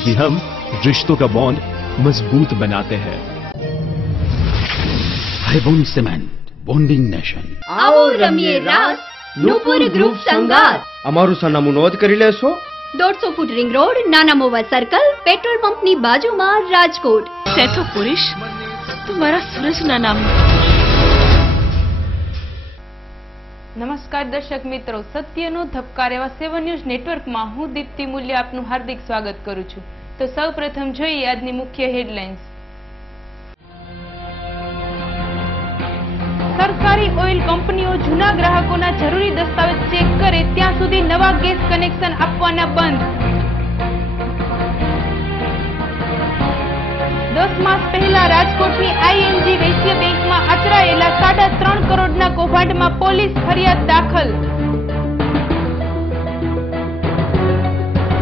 क्योंकि हम रिश्तों का बॉन्ड मजबूत बनाते हैं। हाईबॉन्ड सीमेंट, बॉन्डिंग नेशन। आओ रमीए रास नुपुर ग्रुप संगात। અમારું સરનામું નોંધ કરી લેશો। 150 ફૂટ રિંગ રોડ, નાના મોવા સર્કલ, પેટ્રોલ પંપની બાજુમાં, રાજકોટ। સેઠો પુરુષ, તું મારા સૂરજના નામ। નમસ્કાર દર્શક મિત્રો, સત્યનો ધબકાર એવા 7 ન્યૂઝ નેટવર્કમાં હું દીપ્તિ મૂલ્ય આપનું હાર્દિક સ્વાગત કરું છું। તો સૌપ્રથમ જોઈએ આજની મુખ્ય હેડલાઇન્સ। સરકારી ઓઇલ કંપનીઓ જૂના ગ્રાહકોના જરૂરી દસ્તાવેજ ચેક કરે ત્યાં સુધી નવા ગેસ કનેક્શન આપવાના બંધ। 10 માસ પહેલા રાજકોટની આઈએનજી વૈશ્ય બેંકમાં આચરાયેલા 3.5 કરોડના કૌભાંડમાં પોલીસ ફરિયાદ દાખલ।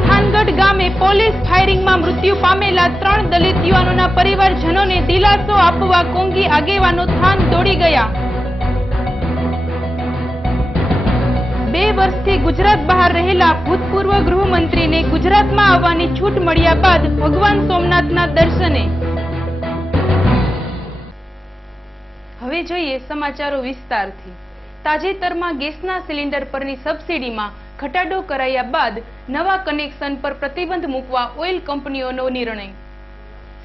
થાનગઢ ગામે પોલીસ ફાયરિંગમાં મૃત્યુ પામેલા 3 દલિત યુવાનોના પરિવારજનોને દિલાસો આપવા કોંગી આગેવાનો થાન દોડી ગયા। 2 વર્ષથી ગુજરાત બહાર રહેલા ભૂતપૂર્વ ગૃહમંત્રીને ગુજરાતમાં આવવાની છૂટ મળ્યા બાદ ભગવાન સોમનાથના દર્શને। હવે જોઈએ સમાચારો વિસ્તારથી। તાજેતરમાં ગેસના સિલિન્ડર પરની સબસિડીમાં ઘટાડો કરાયા બાદ નવા કનેક્શન પર પ્રતિબંધ મૂકવા ઓઇલ કંપનીઓનો નિર્ણય।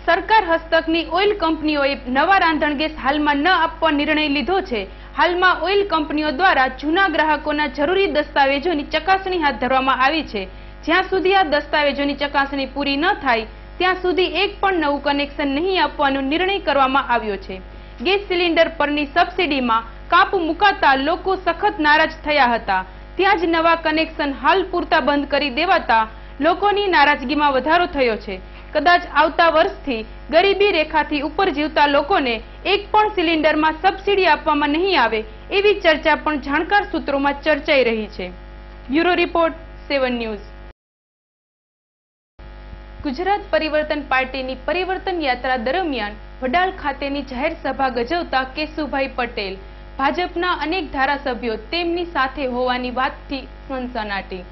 સરકાર હસ્તકની ઓઇલ કંપનીઓએ નવા રાંધણ ગેસ હાલમાં ન આપવા નિર્ણય લીધો છે। હાલમાં ઓઇલ કંપનીઓ દ્વારા જૂના ગ્રાહકોના જરૂરી દસ્તાવેજોની ચકાસણી હાથ ધરવામાં આવી છે। જ્યાં સુધી આ દસ્તાવેજોની ચકાસણી પૂરી ન થાય ત્યાં સુધી એક પણ નવું કનેક્શન નહીં આપવાનો નિર્ણય કરવામાં આવ્યો છે। ગેસ સિલિન્ડર પરની સબસિડીમાં કાપ મુકાતા લોકો સખત નારાજ થયા હતા। ત્યાં જ નવા કનેક્શન હાલ પૂરતા બંધ કરી દેવાતા લોકોની નારાજગીમાં વધારો થયો છે। કદાચ આવતા વર્ષથી ગરીબી રેખાથી ઉપર જીવતા લોકોને એક પણ સિલિન્ડરમાં સબસિડી આપવામાં નહીં આવે એવી ચર્ચા પણ જાણકાર સૂત્રોમાં ચર્ચાઈ રહી છે। Bureau report 7 news. ગુજરાત પરિવર્તન પાર્ટીની પરિવર્તન યાત્રા દરમિયાન વડાલ ખાતેની જાહેર સભા ગજવતા કેશુભાઈ પટેલ। ભાજપના અનેક ધારાસભ્યો તેમની સાથે હોવાની વાતથી સનસનાટી।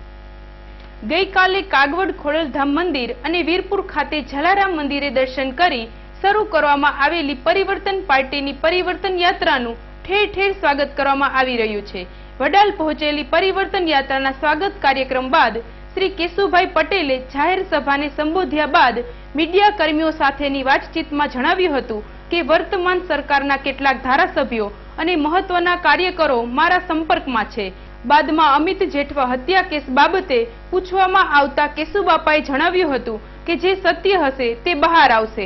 ગઈકાલે કાગવડ ખોડલધામ મંદિર અને વીરપુર ખાતે જલારામ મંદિરે દર્શન કરી શરૂ કરવામાં આવેલી પરિવર્તન પાર્ટીની પરિવર્તન યાત્રાનું ઠેર ઠેર સ્વાગત કરવામાં આવી રહ્યું છે। વડાલ પહોંચેલી પરિવર્તન યાત્રાના સ્વાગત કાર્યક્રમ બાદ શ્રી કેશુભાઈ પટેલે જાહેર સભાને સંબોધ્યા બાદ મીડિયા કર્મીઓ સાથેની વાતચીતમાં જણાવ્યું હતું કે વર્તમાન સરકારના કેટલાક ધારાસભ્યો અને મહત્વના કાર્યકરો મારા સંપર્કમાં છે। બાદમાં અમિત જેઠવા હત્યા કેસ બાબતે પૂછવામાં આવતા કેશુબાપાએ જણાવ્યું હતું કે જે સત્ય હશે તે બહાર આવશે।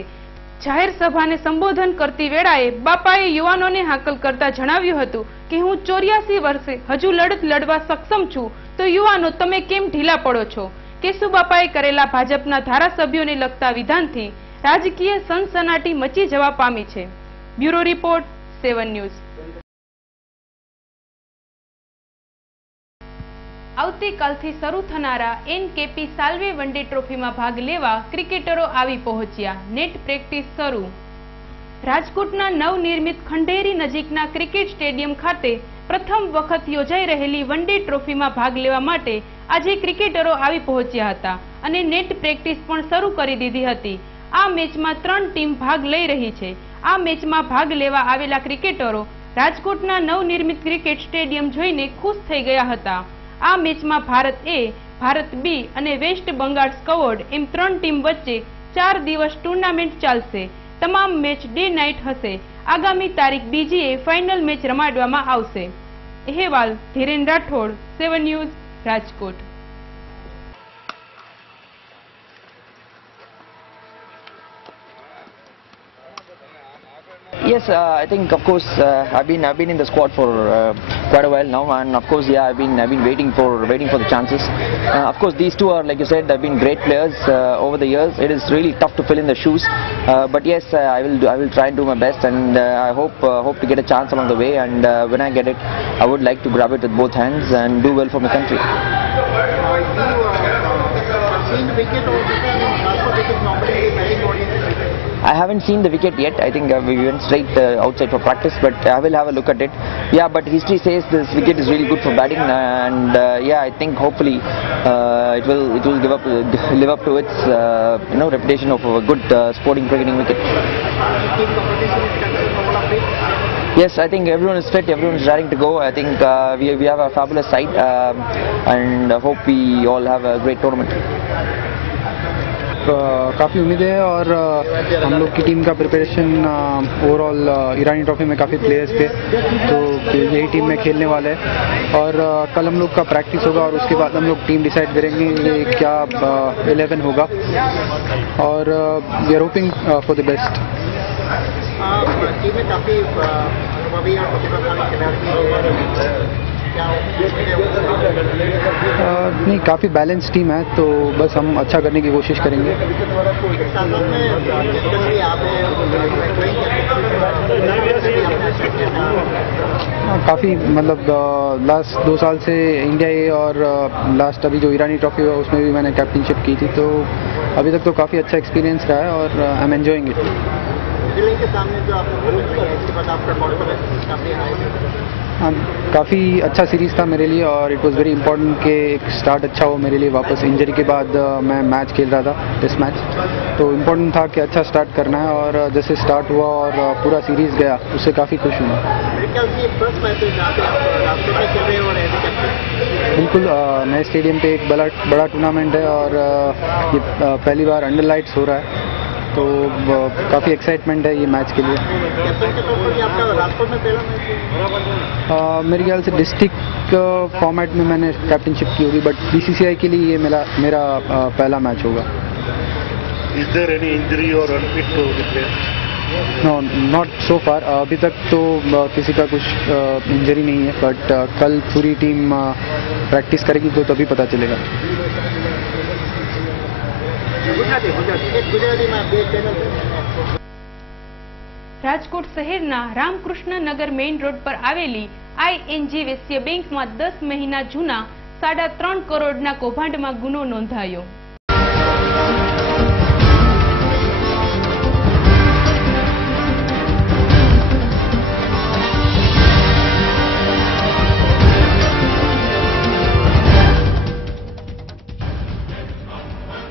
જાહેર સભાને સંબોધન કરતી વેળાએ બાપાએ યુવાનોને હાકલ કરતા જણાવ્યું હતું કે હું 84 વર્ષે હજુ લડત લડવા સક્ષમ છું તો યુવાનો તમે કેમ ઢીલા પડો છો। કેશુબાપાએ કરેલા ભાજપના ધારાસભ્યોને લગતા વિધાનથી રાજકીય સનસનાટી મચી જવા પામી છે। Bureau report 7 news. આવતીકાલથી શરૂ થનારા એનકેપી સાલ્વે વનડે ટ્રોફીમાં ભાગ લેવા ક્રિકેટરો આવી પહોંચ્યા। નેટ પ્રેક્ટિસ શરૂ। રાજકોટના નવનિર્મિત ખંડેરી નજીકના ક્રિકેટ સ્ટેડિયમ ખાતે પ્રથમ વખત યોજાઈ રહેલી વનડે ટ્રોફીમાં ભાગ લેવા માટે આજે ક્રિકેટરો આવી પહોંચ્યા હતા અને નેટ પ્રેક્ટિસ પણ શરૂ કરી દીધી હતી। આ મેચમાં 3 ટીમ ભાગ લઈ રહી છે। આ મેચમાં ભાગ લેવા આવેલા ક્રિકેટરો રાજકોટના નવનિર્મિત ક્રિકેટ સ્ટેડિયમ જોઈને ખુશ થઈ ગયા હતા। આ મેચમાં ભારત એ, ભારત બી અને વેસ્ટ બંગાળ સ્ક્વોડ એમ 3 ટીમ વચ્ચે 4 દિવસ ટુર્નામેન્ટ ચાલશે। તમામ મેચ ડે નાઇટ હશે। આગામી તારીખ 2 ફાઇનલ મેચ રમાડવામાં આવશે। અહેવાલ Dhiren Rathod, 7 news, Rajkot. Yes, I think of course I've been in the squad for quite a while now, and of course I've been waiting for the chances. Of course these two are, like you said, have been great players over the years. It is really tough to fill in the shoes, but yes, I will try and do my best, and I hope to get a chance along the way. And when I get it, I would like to grab it with both hands and do well for my country. I haven't seen the wicket yet. I think we went straight outside for practice, but I will have a look at it. Yeah, but history says this wicket is really good for batting, and yeah, I think hopefully it will live up to its reputation of a good sporting cricketing wicket. Yes, I think everyone is fit, everyone is raring to go. I think we have a fabulous side, and hope we all have a great tournament. काफ़ी उम्मीदें हैं और हम लोग की team का preparation overall ईरानी trophy में काफ़ी प्लेयर्स थे तो यही टीम में खेलने वाले हैं और कल हम लोग का प्रैक्टिस होगा और उसके बाद हम लोग टीम डिसाइड करेंगे ये क्या 11 होगा और we are hoping for the best. Team में काफ़ी अनुभवी और प्रतिभाशाली खिलाड़ी नहीं काफ़ी बैलेंस टीम है तो बस हम अच्छा करने की कोशिश करेंगे। काफ़ी मतलब लास्ट 2 साल से इंडिया ए और लास्ट अभी जो ईरानी ट्रॉफी हुआ उसमें भी मैंने कैप्टनशिप की थी तो अभी तक तो काफ़ी अच्छा एक्सपीरियंस रहा है और आई एम एंजॉयिंग इट। के सामने जो काफ़ी अच्छा सीरीज़ था मेरे लिए और इट वाज वेरी इंपॉर्टेंट कि एक स्टार्ट अच्छा हो मेरे लिए। वापस इंजरी के बाद मैं मैच खेल रहा था टेस्ट मैच तो इम्पोर्टेंट था कि अच्छा स्टार्ट करना है और जैसे स्टार्ट हुआ और पूरा सीरीज़ गया उससे काफ़ी खुश हूँ। बिल्कुल नए स्टेडियम पे एक बड़ा टूर्नामेंट है और ये पहली बार अंडर लाइट्स हो रहा है तो काफ़ी एक्साइटमेंट है ये मैच के लिए। मेरे ख्याल से डिस्ट्रिक्ट फॉर्मेट में मैंने कैप्टनशिप की होगी बट बीसीसीआई के लिए ये मेरा पहला मैच होगा। Is there any injury or unfit to the player? No, not so far. अभी तक तो किसी का कुछ इंजरी नहीं है बट कल पूरी टीम प्रैक्टिस करेगी तो तभी पता चलेगा। રાજકોટ શહેરના રામકૃષ્ણ નગર મેઇન રોડ પર આવેલી ING વેશ્ય બેંકમાં 10 મહિના જૂના 3.5 કરોડના કૌભાંડમાં ગુનો નોંધાયો।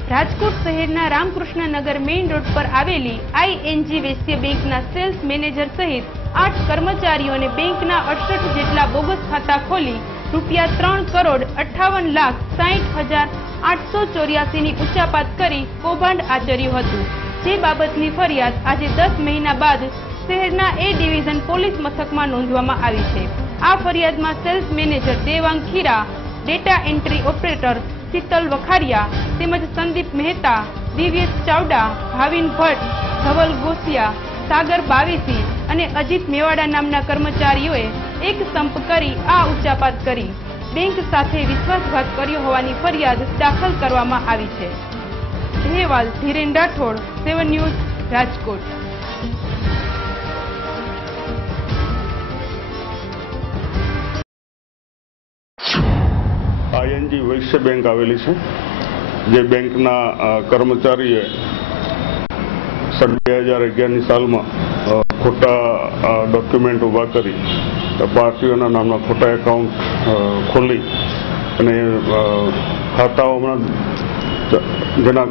રાજકોટ શહેરના રામકૃષ્ણ નગર મેઇન રોડ પર આવેલી ING વેશ્ય બેંકના સેલ્સ મેનેજર સહિત 8 કર્મચારીઓને બેંકના 68 જેટલા બોગસ ખાતા ખોલી રૂપિયા 3,58,60,884 ની ઉચાપાત કરી કૌભાંડ આચર્યું હતું જે બાબતની ફરિયાદ આજે 10 મહિના બાદ શહેરના A ડિવિઝન પોલીસ મથકમાં નોંધવામાં આવી છે। આ ફરિયાદમાં sales manager Devang Khira, data entry operator Sheetal Vakharia તેમજ સંદીપ મહેતા, દિવ્યેશ ચાવડા, ભાવિન ભટ્ટ, ધવલ ગોસિયા, સાગર બાવીસી અને અજીત મેવાડા નામના કર્મચારીઓએ એક સંપ કરી આ ઉચાપાત કરી બેંક સાથે વિશ્વાસઘાત કર્યો હોવાની ફરિયાદ દાખલ કરવામાં આવી છે। અહેવાલ ધીરેન રાઠોડ, 7 ન્યૂઝ, રાજકોટ। ING વૈશ્ય બેંક આવેલી છે જે બેંકના કર્મચારીએ 2011ની સાલમાં ખોટા ડોક્યુમેન્ટ ઊભા કરી પાર્ટીઓના નામના ખોટા એકાઉન્ટ ખોલી અને ખાતાઓમાં જેના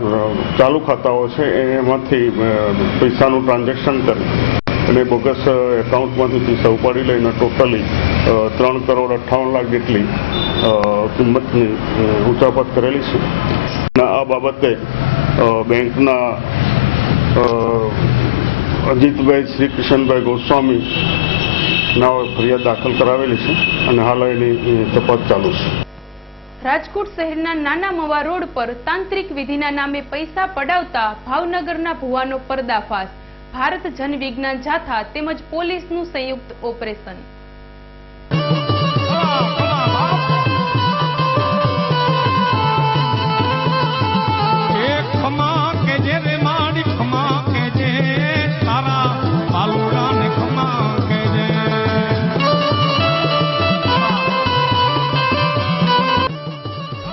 ચાલુ ખાતાઓ છે એમાંથી પૈસાનું ટ્રાન્ઝેક્શન કરી અને બોગસ એકાઉન્ટમાંથી પૈસા ઉપાડી લઈને ટોટલી 3,58,00,000 જેટલી કિંમતની ઉચાપત કરેલી છે। આ બાબતે બેંકના અજીતભાઈ શ્રીકૃષ્ણભાઈ ગોસ્વામી ના ફરિયાદ દાખલ કરાવેલી છે અને હાલ એની તપાસ ચાલુ છે। રાજકોટ શહેરના નાના મવા રોડ પર તાંત્રિક વિધિના નામે પૈસા પડાવતા ભાવનગરના ભુવાનો પર્દાફાશ। ભારત જન વિજ્ઞાન જાથા તેમજ પોલીસનું સંયુક્ત ઓપરેશન।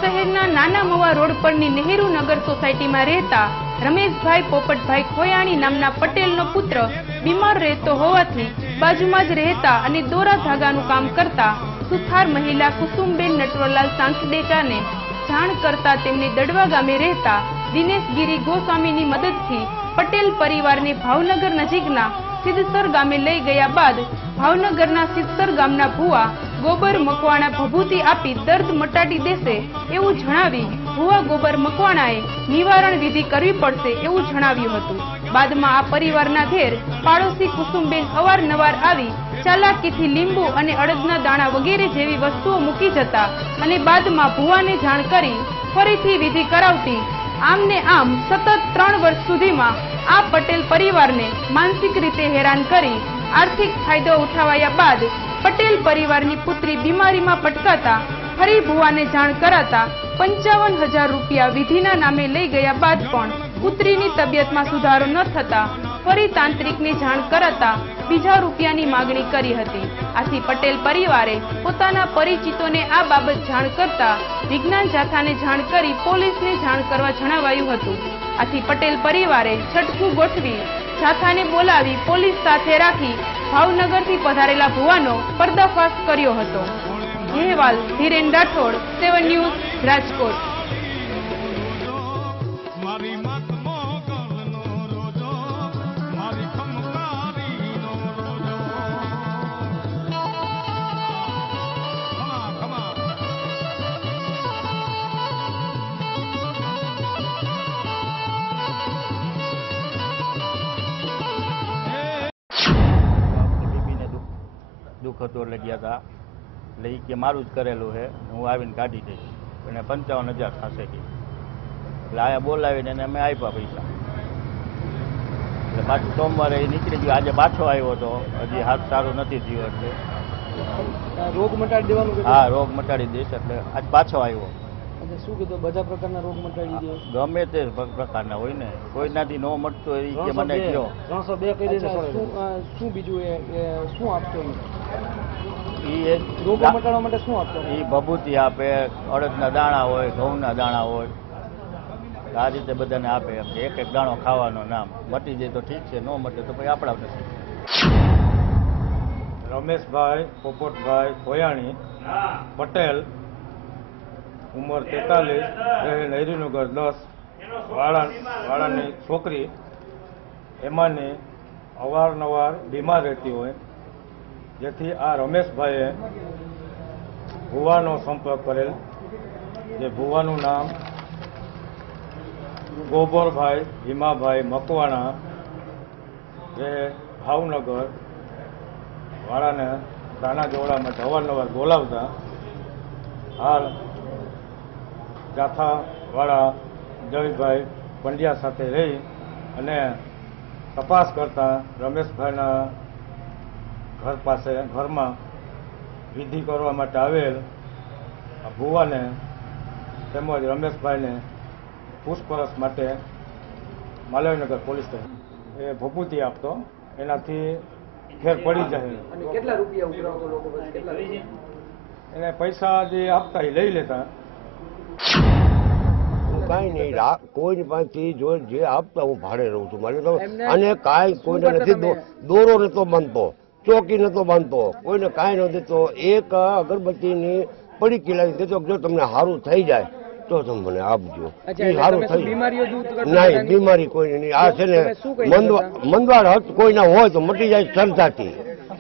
શહેરના નાના મવા રોડ પરની નહેરુ નગર ભાવનગર સોસાયટીમાં રહેતા રમેશભાઈ પોપટભાઈ ખોયાણી નામના પટેલનો પુત્ર બીમાર રહેતો હોવાથી બાજુમાં જ રહેતા અને દોરા ધાગાનું કામ કરતા સુથાર મહિલા કુસુમબેન નટવરલાલ સાંખડેકાને જાણ કરતા તેમની દડવા ગામે રહેતા દિનેશગીરી ગોસ્વામીની મદદથી પટેલ પરિવારને ભાવનગર નજીકના સિદ્ધસર ગામે લઈ ગયા બાદ ભાવનગરના સિદ્ધસર ગામના ભુવા ગોબર મકવાણા ભભૂતિ આપી દર્દ મટાડી દેશે એવું જણાવી ભુવા ગોબર મકવાણાએ નિવારણ વિધિ કરવી પડશે એવું જણાવ્યું હતું. બાદમાં આ પરિવારના ઘેર પાડોશી કુસુમબેન અવારનવાર આવી ચાલાકીથી લીંબુ અને અડદના દાણા વગેરે જેવી વસ્તુઓ મૂકી જતા અને બાદમાં ભુવાને જાણ કરી ફરીથી વિધિ કરાવતી. આમ ને આમ સતત 3 વર્ષ સુધીમાં આ પટેલ પરિવારને માનસિક રીતે હેરાન કરી આર્થિક ફાયદો ઉઠાવાયા બાદ પટેલ પરિવારની પુત્રી બીમારીમાં પટકાતા ફરી ભુવાને જાણ કરાતા 55,000 રૂપિયા વિધિના નામે લઈ ગયા બાદ પણ પુત્રીની તબિયતમાં સુધારો ન થતા ફરી તાંત્રિકને જાણ કરાતા બીજા રૂપિયાની માગણી કરી હતી. આથી પટેલ પરિવારે પોતાના પરિચિતોને આ બાબત જાણ કરતા વિજ્ઞાન જાથાને જાણ કરી પોલીસને જાણ કરવા જણાવાયું હતું. આથી પટેલ પરિવારે છટકું ગોઠવી જાથાને બોલાવી પોલીસ સાથે રાખી ભાવનગરથી પધારેલા ભુવાનો પર્દાફાશ કર્યો હતો. અહેવાલ ધીરેન રાઠોડ, 7 ન્યૂઝ, રાજકોટ. દુઃખ હતો એટલે ગયા હતા એટલે એ કે મારું જ કરેલું છે, હું આવીને કાઢી દઈશ. એને 55,000 થશે કે એટલે આયા બોલાવીને એને અમે આપ્યા પૈસા. એટલે પાછું સોમવારે એ નીકળી ગયો. આજે પાછો આવ્યો હતો, હજી હાથ સારું નથી થયું એટલે રોગ મટાડી દેવાનું. હા, રોગ મટાડી દઈશ એટલે આજ પાછો આવ્યો. શું કીધું? બધા પ્રકારના રોગ મટાડી દે? ગમે તે પ્રકારના હોય ને, કોઈનાથી ન મટતો એ કે મને કયો. 302 કહી દે. શું બીજું શું આપશો? એ રોગ મટાડવા માટે શું આપશો? એ ભભૂતિ આપે, અડદના દાણા હોય, ઘઉંના દાણા હોય, આ રીતે બધાને આપે. એમ એક એક દાણો ખાવાનો, નામ મટી જાય તો ઠીક છે, ન મટે તો પછી આપણા નથી. રમેશભાઈ પોપટભાઈ ખોયાણી પટેલ, ઉંમર 43, રહે નહેરુનગર 10, વાળાની છોકરી. એમાંની અવારનવાર બીમાર રહેતી હોય, જેથી આ રમેશભાઈએ ભુવાનો સંપર્ક કરેલ. જે ભુવાનું નામ ગોબરભાઈ ભીમાભાઈ મકવાણા, જે ભાવનગર. વાળાને દાણા જોડા માટે અવારનવાર બોલાવતા. હાલ જાથાવાળા જયભાઈ પંડ્યા સાથે રહી અને તપાસ કરતા રમેશભાઈના ઘર પાસે ઘરમાં વિધિ કરવા માટે આવેલ ભુવાને તેમજ રમેશભાઈને પૂછપરછ માટે માલવીનગર પોલીસ સ્ટેશન એ ભભૂતિ આપતો, એનાથી ફેર પડી જાય. કેટલા રૂપિયા ઉઘરાવતો લોકો? એને પૈસા જે આપતા એ લઈ લેતા. કાંઈ નહીં, કોઈની પાસેથી જો જે આપતા હું ભાડે રહું છું મારે તો, અને કાંઈ કોઈને નથી, દોરો નતો બાંધતો, ચોકી નતો બાંધતો, કોઈને કાંઈ ન દેતો. એક અગરબત્તીની પડીકી લાવી દેતો, જો તમને સારું થઈ જાય તો તમે મને આપજો. સારું થઈ નહીં, બીમારી કોઈ નહીં. આ છે ને મંદવાડ કોઈના હોય તો મટી જાય શ્રદ્ધાથી,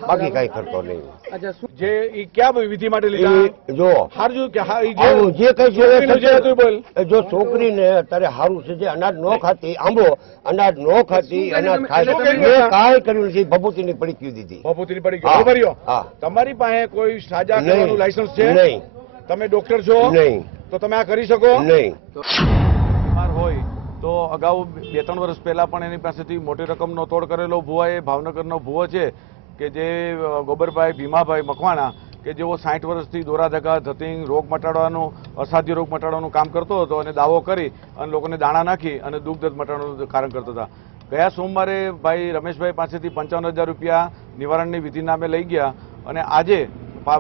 બાકી કઈ કરતો નહીં. જે ક્યાં વિધિ માટે જો જે કઈ છે, જો છોકરીને અત્યારે સારું છે, જે અનાજ ન ખાતી, આંબળો અનાજ ન ખાતી, અનાજ ખાય, કાંઈ કર્યું નથી, ભભૂતિની પડી દીધી. ભભૂતિની પડી. હા, તમારી પાસે કોઈ સાજા કરવાનું લાયસન્સ છે નહીં? તમે ડોક્ટર છો નહીં તો તમે આ કરી શકો નહીં. બીમાર હોય તો અગાઉ 2-3 વર્ષ પહેલા પણ એની પાસેથી મોટી રકમનો તોડ કરેલો ભુવા એ ભાવનગરનો ભુવો છે કે જે ગોબરભાઈ ભીમાભાઈ મકવાણા, કે જેઓ 60 વર્ષથી દોરા ધક્કા, ધતિંગ, રોગ મટાડવાનું, અસાધ્ય રોગ મટાડવાનું કામ કરતો હતો અને દાવો કરી અને લોકોને દાણા નાખી અને દુઃખ દર્દ મટાડવાનું કારણ કરતા હતા. ગયા સોમવારે ભાઈ રમેશભાઈ પાસેથી 55,000 રૂપિયા નિવારણની વિધિ નામે લઈ ગયા અને આજે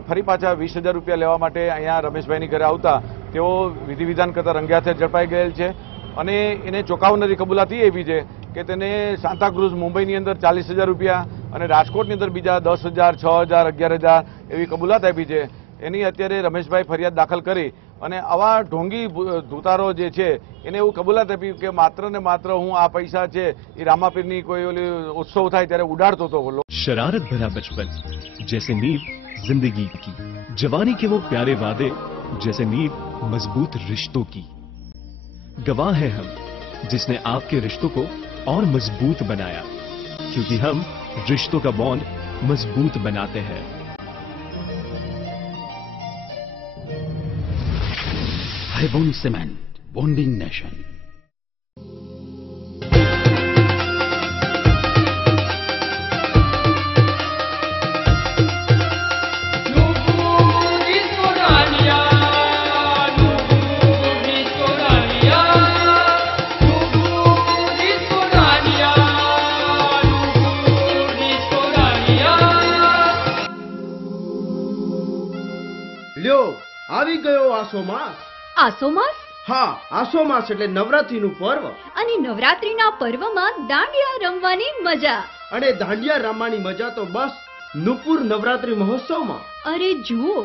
ફરી પાછા 20,000 રૂપિયા લેવા માટે અહીંયા રમેશભાઈની ઘરે આવતા તેઓ વિધિ વિધાન કરતા રંગે હાથે ઝડપાઈ ગયેલ છે. અને એને ચોંકાવનારી કબૂલાત એ આપી છે કે તેને સાંતાક્રુઝ મુંબઈની અંદર 40,000 રૂપિયા અને રાજકોટની અંદર બીજા 10,000, 6,000, 11,000 એવી કબૂલાત આપી છે. એની અત્યારે રમેશભાઈ ફરિયાદ દાખલ કરી અને આવા ઢોંગી ધૂતારો જે છે એને એવું કબૂલાત આપી કે માત્ર ને માત્ર હું આ પૈસા છે એ રામાપીરની કોઈ ઓલી ઉત્સવ થાય ત્યારે ઉડાડતો હતો. शरारत भरा बचपन जैसे नींव जिंदगी की, जवानी के वो प्यारे वादे जैसे नींव मजबूत रिश्तों की. गवाह है हम जिसने आपके रिश्तों को और मजबूत बनाया, क्योंकि हम रिश्तों का बॉन्ड मजबूत बनाते हैं. Hybond Cement, bonding nation. લ્યો આવી ગયો આસો માસ. આસો માસ? હા, આસો માસ એટલે નવરાત્રીનું પર્વ. અને નવરાત્રીના પર્વમાં દાંડિયા રમવાની મજા. અને દાંડિયા રમવાની મજા તો બસ નુપુર નવરાત્રી મહોત્સવમાં. અરે જુઓ,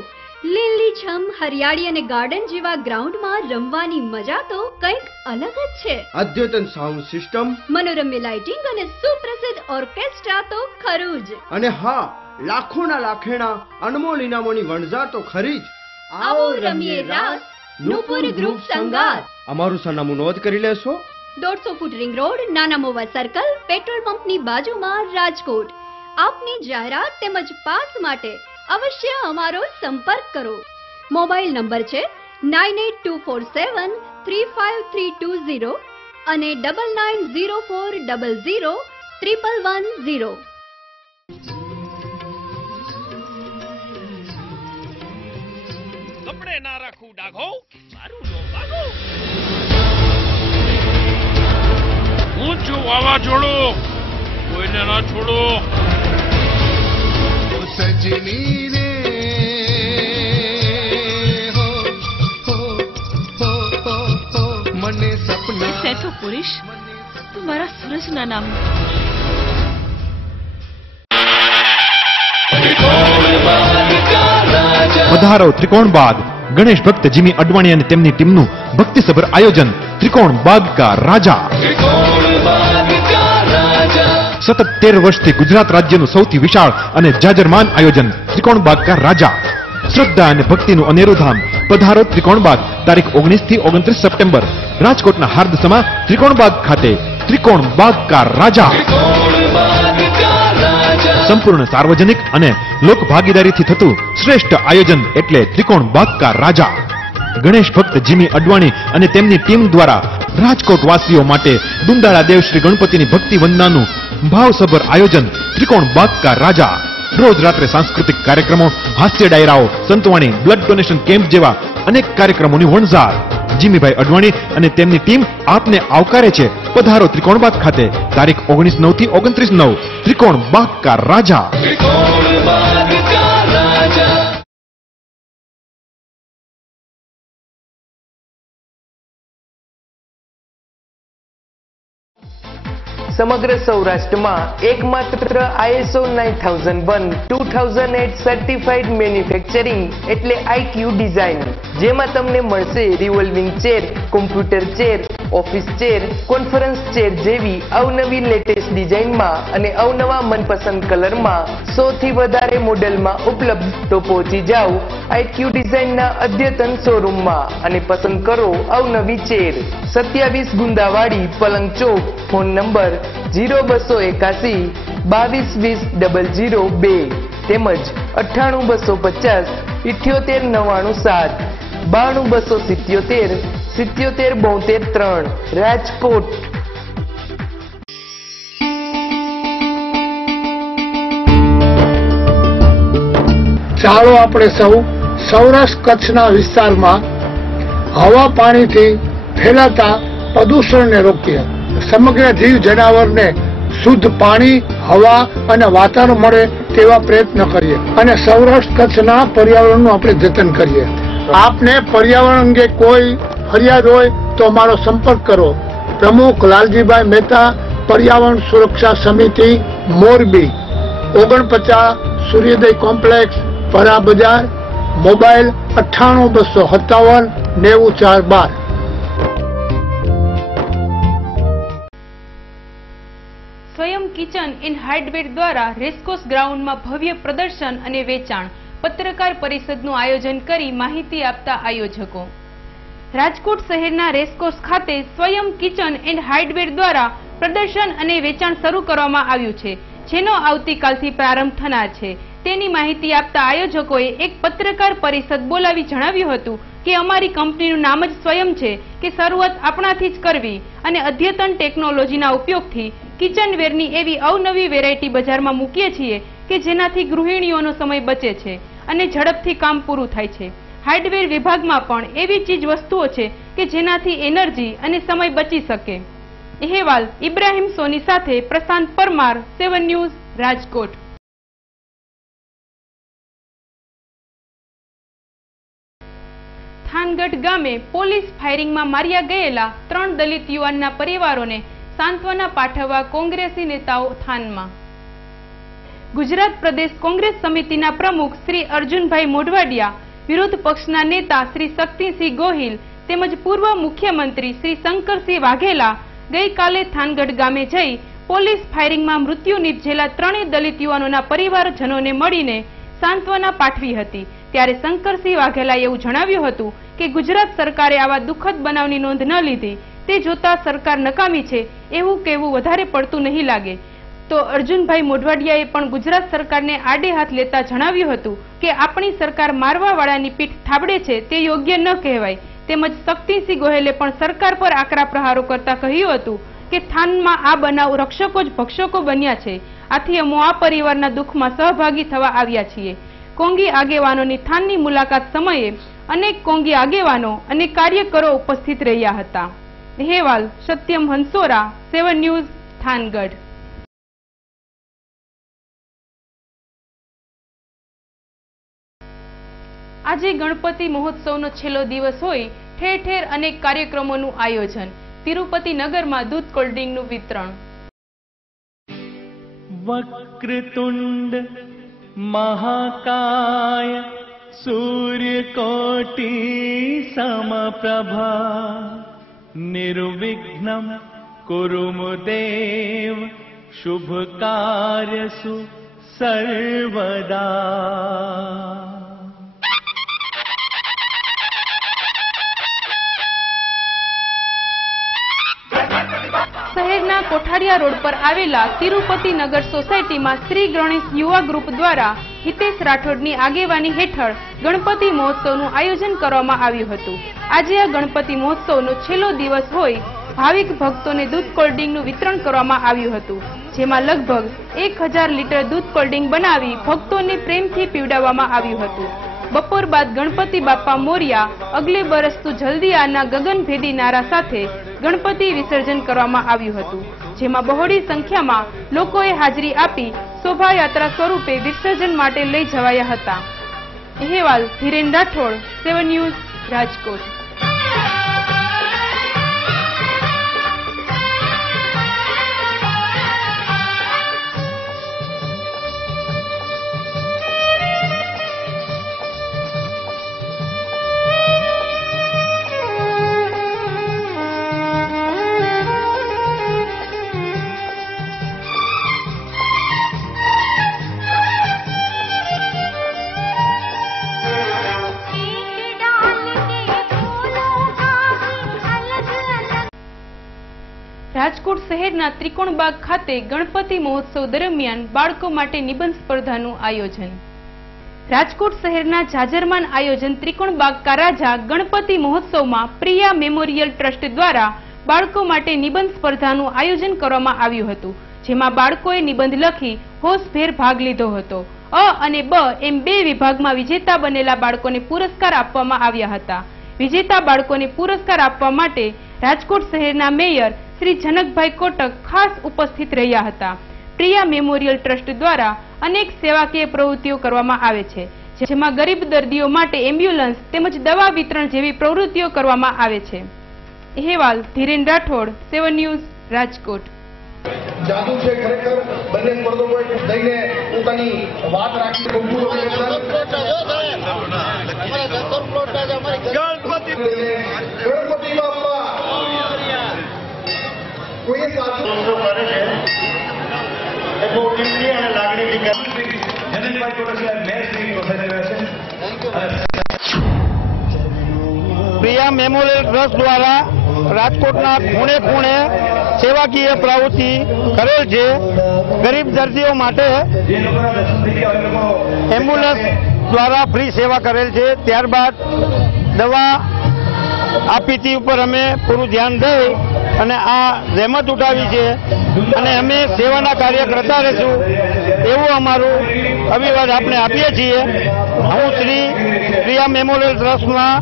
લીલીછમ હરિયાળી અને ગાર્ડન જેવા ગ્રાઉન્ડમાં રમવાની મજા તો કંઈક અલગ જ છે. અદ્યતન સાઉન્ડ સિસ્ટમ, મનોરમ્ય લાઇટિંગ અને સુપ્રસિદ્ધ ઓર્કેસ્ટ્રા તો ખરું જ. અને હા, લાખોના લાખેણા અનમોલ ઇનામોની વણઝાર તો ખરી જ. આવો રમીએ રાસ, નુપુર ગ્રુપ સંગાત. અમારું સરનામું નોંધ કરી લેશો. 150 ફૂટ રિંગ રોડ, નાના મોવા સર્કલ, પેટ્રોલ પંપની બાજુમાં, રાજકોટ. આપની જાહેરાત તેમજ પાસ માટે અવશ્ય અમારો સંપર્ક કરો. મોબાઈલ નંબર છે 9824735320 અને 9904001110. કપડે ના રાખું ડાઘો, મારું નો વાગો. હું છું વાવાઝોડું, કોઈને ના છોડો. સજની રે હો હો હો હો મને સપના. સૈથો પુરુષ, તું મારા સૂરજના નામ. પધારો ત્રિકોણબાગ. ગણેશ ભક્ત જીમી અડવાણી અને તેમની ટીમનું ભક્તિસભર આયોજન ત્રિકોણબાગ કા રાજા. સતત 13 વર્ષથી ગુજરાત રાજ્યનું સૌથી વિશાળ અને જાજરમાન આયોજન ત્રિકોણબાગ કા રાજા. શ્રદ્ધા અને ભક્તિનું અનેરું ધામ. પધારો ત્રિકોણબાગ. તારીખ 19 થી 29 સપ્ટેમ્બર રાજકોટના હાર્દસમા ત્રિકોણબાગ ખાતે. ત્રિકોણબાગ કા રાજા સંપૂર્ણ સાર્વજનિક અને લોક ભાગીદારીથી થતું શ્રેષ્ઠ આયોજન એટલે ત્રિકોણબાગ કા રાજા. ગણેશ ભક્ત જીમી અડવાણી અને તેમની ટીમ દ્વારા રાજકોટ વાસીઓ માટે દુંદાળા દેવ શ્રી ગણપતિની ભક્તિ વંદનાનું ભાવસભર આયોજન ત્રિકોણબાગ કા રાજા. રોજ રાત્રે સાંસ્કૃતિક કાર્યક્રમો, હાસ્ય ડાયરાઓ, સંતવાણી, બ્લડ ડોનેશન કેમ્પ જેવા અનેક કાર્યક્રમોની વણઝાર. જીમીભાઈ અડવાણી અને તેમની ટીમ આપને આવકારે છે. પધારો ત્રિકોણબાગ ખાતે. તારીખ 19/9 થી 29/9 ત્રિકોણબાગ કા રાજા. સમગ્ર સૌરાષ્ટ્રમાં એકમાત્ર ISO 9001-2008 સર્ટિફાઈડ મેન્યુફેક્ચરિંગ એટલે IQ ડિઝાઇન, જેમાં તમને મળશે revolving chair, computer chair, office chair, conference chair જેવી અવનવી લેટેસ્ટ ડિઝાઇનમાં અને અવનવા મનપસંદ કલરમાં 100 થી વધારે મોડેલમાં ઉપલબ્ધ. તો પહોંચી જાઓ IQ ડિઝાઇનના અદ્યતન શોરૂમમાં અને પસંદ કરો અવનવી ચેર. 27 ગુંદાવાડી, પલંગ ચોક. ફોન નંબર 0281 2220 002 તેમજ 98 250 78 997 92 277 77 72 3 રાજકોટ. ચાલો આપણે સૌ સૌરાષ્ટ્ર કચ્છના વિસ્તારમાં હવા પાણીથી ફેલાતા પ્રદૂષણને રોકીએ. સમગ્ર જીવ જનાવરને શુદ્ધ પાણી, હવા અને વાતાવરણ મળે તેવા પ્રયત્ન કરીએ અને સૌરાષ્ટ્ર કચ્છના પર્યાવરણનું આપણે જતન કરીએ. આપને પર્યાવરણ અંગે કોઈ ફરિયાદ હોય તો અમારો સંપર્ક કરો પ્રમુખ લાલજીભાઈ મહેતા, પર્યાવરણ સુરક્ષા સમિતિ મોરબી, 49 સૂર્યોદય કોમ્પ્લેક્સ, પરા બજાર, મોબાઈલ 98 257 94 12. સ્વયં કિચન એન્ડ હાર્ડવેર દ્વારા રેસકોર્સ ગ્રાઉન્ડમાં ભવ્ય પ્રદર્શન અને વેચાણ પત્રકાર પરિષદનું આયોજન કરી માહિતી આપતા આયોજકો. રાજકોટ શહેરના રેસકોર્સ ખાતે સ્વયં કિચન એન્ડ હાર્ડવેર દ્વારા પ્રદર્શન અને વેચાણ શરૂ કરવામાં આવ્યું છે, જેનો આવતીકાલથી પ્રારંભ થનાર છે. તેની માહિતી આપતા આયોજકોએ એક પત્રકાર પરિષદ બોલાવી જણાવ્યું હતું કે અમારી કંપનીનું નામ જ સ્વયં છે કે શરૂઆત આપણાથી જ કરવી અને અદ્યતન ટેકનોલોજીના ઉપયોગથી કિચનવેરની એવી અવનવી વેરાયટી બજારમાં મૂકીએ છીએ કે જેનાથી ગૃહિણીઓનો સમય બચે છે અને ઝડપથી કામ પૂરું થાય છે. હાર્ડવેર વિભાગમાં પણ એવી ચીજ વસ્તુઓ છે કે જેનાથી એનર્જી અને સમય બચી શકે. અહેવાલ ઇબ્રાહિમ સોની સાથે પ્રશાંત પરમાર, 7 ન્યૂઝ, રાજકોટ. થાનગઢ ગામે પોલીસ ફાયરિંગમાં માર્યા ગયેલા 3 દલિત યુવાનના પરિવારોને સાંત્વના પાઠવવા કોંગ્રેસી નેતાઓ થાનમાં. ગુજરાત પ્રદેશ કોંગ્રેસ સમિતિના પ્રમુખ શ્રી અર્જુનભાઈ મોઢવાડિયા, વિરોધ પક્ષના નેતા શ્રી શક્તિસિંહ ગોહિલ તેમજ પૂર્વ મુખ્યમંત્રી શ્રી શંકરસિંહ વાઘેલા ગઈકાલે થાનગઢ ગામે જઈ પોલીસ ફાયરિંગમાં મૃત્યુ નિપજેલા 3 દલિત યુવાનોના પરિવારજનોને મળીને સાંત્વના પાઠવી હતી. ત્યારે શંકરસિંહ વાઘેલાએ એવું જણાવ્યું હતું કે ગુજરાત સરકારે આવા દુઃખદ બનાવની નોંધ ન લીધી તે જોતા સરકાર નકામી છે એવું કહેવું વધારે પડતું નહીં લાગે. તો અર્જુનભાઈ મોઢવાડિયાએ પણ ગુજરાત સરકારને આડે હાથ લેતા જણાવ્યું હતું કે આપણી સરકાર મારવાવાળાની પીઠ થાબડે છે તે યોગ્ય ન કહેવાય. તેમજ શક્તિસિંહ ગોહિલે પણ સરકાર પર આકરા પ્રહારો કરતા કહ્યું હતું કે થાનમાં આ બનાવ રક્ષકો જ ભક્ષકો બન્યા છે, આથી અમો આ પરિવારના દુઃખમાં સહભાગી થવા આવ્યા છીએ. કોંગી આગેવાનોની થાનની મુલાકાત સમયે અનેક કોંગી આગેવાનો અને કાર્યકરો ઉપસ્થિત રહ્યા હતા. અહેવાલ સત્યમ હંસોરા, 7 ન્યૂઝ, થાનગઢ. આજે ગણપતિ મહોત્સવનો છેલ્લો દિવસ હોય ઠેર ઠેર અનેક કાર્યક્રમોનું આયોજન. તિરુપતિ નગરમાં દૂધ કોલ્ડ્રિંકનું વિતરણ. વક્રતુંડ મહાકાય સૂર્યકોટી સમપ્રભા નિર્વિઘ્નમ કુરુ દેવ શુભ કાર્યસુ સર્વદા. શહેરના કોઠારિયા રોડ પર આવેલા તિરુપતિ નગર સોસાયટીમાં શ્રી ગણેશ યુવા ગ્રુપ દ્વારા હિતેશ રાઠોડની આગેવાની હેઠળ ગણપતિ મહોત્સવનું આયોજન કરવામાં આવ્યું હતું. આજે આ ગણપતિ મહોત્સવનો છેલ્લો દિવસ હોય ભાવિક ભક્તોને દૂધ કોલ્ડ્રિંકનું વિતરણ કરવામાં આવ્યું હતું, જેમાં લગભગ 1000 લીટર દૂધ કોલ્ડ્રિંક બનાવી ભક્તોને પ્રેમથી પીવડાવવામાં આવ્યું હતું. બપોર બાદ ગણપતિ બાપા મોરિયા અગલે બરસ તો જલ્દી આના ગગનભેદી નારા સાથે ગણપતિ વિસર્જન કરવામાં આવ્યું હતું, જેમાં બહોળી સંખ્યામાં લોકોએ હાજરી આપી શોભાયાત્રા સ્વરૂપે વિસર્જન માટે લઈ જવાયા હતા. અહેવાલ ધીરેન રાઠોડ, 7 ન્યૂઝ, રાજકોટ. રાજકોટ શહેરના ત્રિકોણબાગ ખાતે ગણપતિ મહોત્સવ દરમિયાન બાળકો માટે નિબંધ સ્પર્ધાનું આયોજન. રાજકોટ શહેરના જાજરમાન આયોજન ત્રિકોણબાગ કા રાજા ગણપતિ મહોત્સવમાં પ્રિયા મેમોરિયલ ટ્રસ્ટ દ્વારા બાળકો માટે નિબંધ સ્પર્ધાનું આયોજન કરવામાં આવ્યું હતું, જેમાં બાળકોએ નિબંધ લખી હોશભેર ભાગ લીધો હતો. અ અને બ એમ 2 વિભાગમાં વિજેતા બનેલા બાળકોને પુરસ્કાર આપવામાં આવ્યા હતા. વિજેતા બાળકોને પુરસ્કાર આપવા માટે રાજકોટ શહેરના મેયર શ્રી જનકભાઈ કોટક ખાસ ઉપસ્થિત રહ્યા હતા. પ્રિયા મેમોરિયલ ટ્રસ્ટ દ્વારા અનેક સેવાકીય પ્રવૃત્તિઓ કરવામાં આવે છે, જેમાં ગરીબ દર્દીઓ માટે એમ્બ્યુલન્સ તેમજ દવા વિતરણ જેવી પ્રવૃત્તિઓ કરવામાં આવે છે. અહેવાલ ધીરેન રાઠોડ, 7 ન્યૂઝ, રાજકોટ. જાદુ છે ખરેખર બંને સ્પર્ધકોએ દઈને પોતાની વાત રાખી ગણપતિ બાપા કોઈ સાચું કરે છે એ બહુ ટીમની અને લાગણીથી જનકભાઈ કોટકલા મેચ પ્રિયા મેમોરિયલ ટ્રસ્ટ દ્વારા રાજકોટના ખૂણે ખૂણે સેવાકીય પ્રવૃત્તિ કરેલ છે. ગરીબ દર્દીઓ માટે એમ્બ્યુલન્સ દ્વારા ફ્રી સેવા કરેલ છે. ત્યારબાદ દવા આપીતી ઉપર અમે પૂરું ધ્યાન દઈ અને આ જહેમત ઉઠાવી છે અને અમે સેવાના કાર્ય કરતા રહીશું એવું અમારું અભિવાદ આપણે આપીએ છીએ. હું શ્રી પ્રિયા મેમોરિયલ ટ્રસ્ટમાં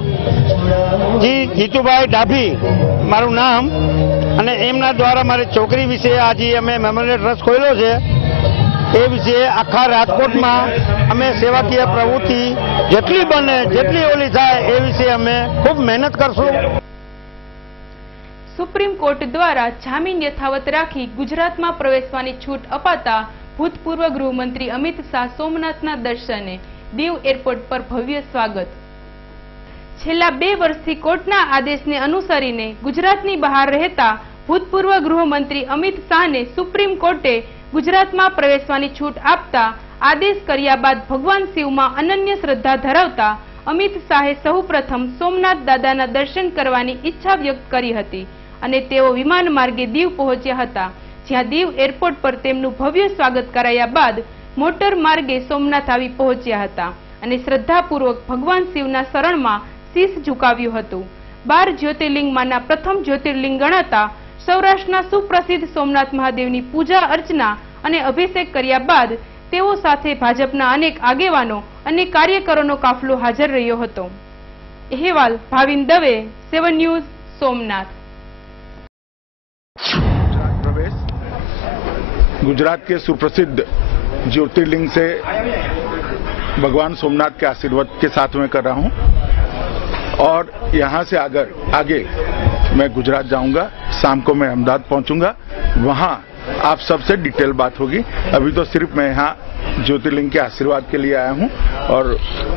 જીતુભાઈ ડાભી મારું નામ અને એમના દ્વારા મારી છોકરી વિશે આજે અમે મેમોરિયલ ટ્રસ્ટ ખોલ્યો છે એ વિશે આખા રાજકોટમાં અમે સેવાકીય પ્રવૃત્તિ જેટલી બને જેટલી ઓલી થાય એ વિશે અમે ખૂબ મહેનત કરશું. સુપ્રીમ કોર્ટ દ્વારા જામીન યથાવત રાખી ગુજરાતમાં પ્રવેશવાની છૂટ અપાતા ભૂતપૂર્વ ગૃહમંત્રી અમિત શાહ સોમનાથના દર્શને દીવ એરપોર્ટ પર ભવ્ય સ્વાગત. છેલ્લા 2 વર્ષથી કોર્ટના આદેશને અનુસરીને ગુજરાતની બહાર રહેતા ભૂતપૂર્વ ગૃહમંત્રી અમિત શાહને સુપ્રીમ કોર્ટે ગુજરાતમાં પ્રવેશવાની છૂટ આપતા આદેશ કર્યા બાદ ભગવાન શિવમાં અનન્ય શ્રદ્ધા ધરાવતા અમિત શાહે સૌપ્રથમ સોમનાથ દાદાના દર્શન કરવાની ઈચ્છા વ્યક્ત કરી હતી અને તેઓ વિમાન માર્ગે દીવ પહોંચ્યા હતા, જ્યાં દીવ એરપોર્ટ પર તેમનું ભવ્ય સ્વાગત કરાયા બાદ મોટર માર્ગે સોમનાથ આવી પહોંચ્યા હતા અને શ્રદ્ધાપૂર્વક ભગવાન શિવના શરણમાં શીશ ઝુકાવ્યું હતું. 12 જ્યોતિર્લિંગમાંના પ્રથમ જ્યોતિર્લિંગ ગણાતા સૌરાષ્ટ્રના સુપ્રસિદ્ધ સોમનાથ મહાદેવની પૂજા અર્ચના અને અભિષેક કર્યા બાદ તેઓ સાથે ભાજપના અનેક આગેવાનો અને કાર્યકરોનો કાફલો હાજર રહ્યો હતો. અહેવાલ ભાવિન દવે, 7 ન્યૂઝ, સોમનાથ. प्रवेश गुजरात के सुप्रसिद्ध ज्योतिर्लिंग से भगवान सोमनाथ के आशीर्वाद के साथ में कर रहा हूं और यहां से आगे मैं गुजरात जाऊंगा. शाम को मैं अहमदाबाद पहुंचूंगा. वहां आप सबसे डिटेल बात होगी. अभी तो सिर्फ मैं यहाँ ज्योतिर्लिंग के आशीर्वाद के लिए आया हूं और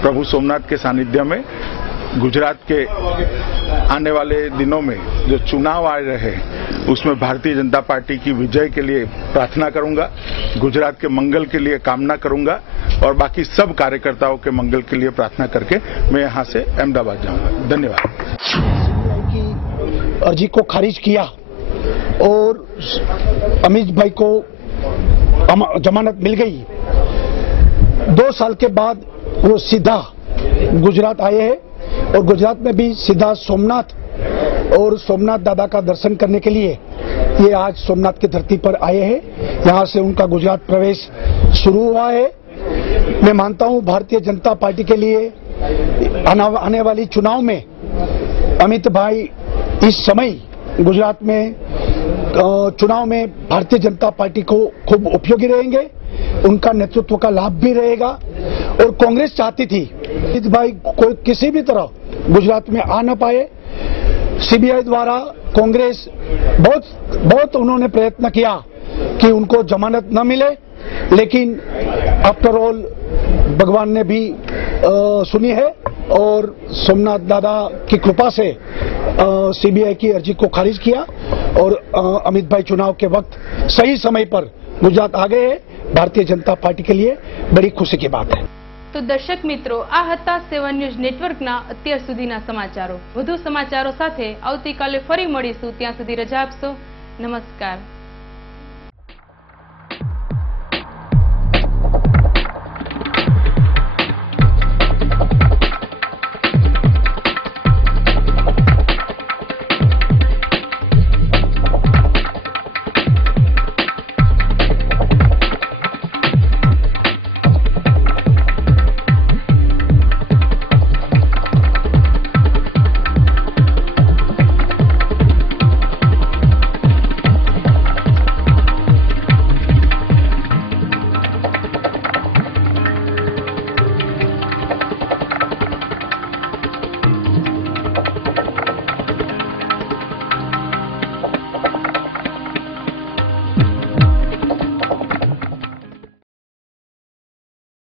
प्रभु सोमनाथ के सानिध्य में गुजरात के आने वाले दिनों में जो चुनाव आ रहे हैं उसमें भारतीय जनता पार्टी की विजय के लिए प्रार्थना करूंगा, गुजरात के मंगल के लिए कामना करूंगा और बाकी सब कार्यकर्ताओं के मंगल के लिए प्रार्थना करके मैं यहाँ से अहमदाबाद जाऊंगा. धन्यवाद. अर्जी को खारिज किया और अमित भाई को जमानत मिल गई. 2 साल के बाद वो सीधा गुजरात आए हैं और गुजरात में भी सीधा सोमनाथ और सोमनाथ दादा का दर्शन करने के लिए ये आज सोमनाथ की धरती पर आए हैं. यहाँ से उनका गुजरात प्रवेश शुरू हुआ है. मैं मानता हूँ भारतीय जनता पार्टी के लिए आने वाली चुनाव में अमित भाई इस समय गुजरात में चुनाव में भारतीय जनता पार्टी को खूब उपयोगी रहेंगे. उनका नेतृत्व का लाभ भी रहेगा और कांग्रेस चाहती थी अमित भाई कोई किसी भी तरह गुजरात में आ न पाए. सीबीआई द्वारा कांग्रेस बहुत उन्होंने प्रयत्न किया कि उनको जमानत न मिले, लेकिन आफ्टर ऑल भगवान ने भी सुनी है और सोमनाथ दादा की कृपा से सीबीआई की अर्जी को खारिज किया और अमित भाई चुनाव के वक्त सही समय पर गुजरात आ गए हैं. भारतीय जनता पार्टी के लिए बड़ी खुशी की बात है. તો દર્શક મિત્રો, આ હતા 7 ન્યૂઝ નેટવર્કના અત્યાર સુધીના સમાચારો. વધુ સમાચારો સાથે આવતીકાલે ફરી મળીશું. ત્યાં સુધી રજા આપશો. નમસ્કાર.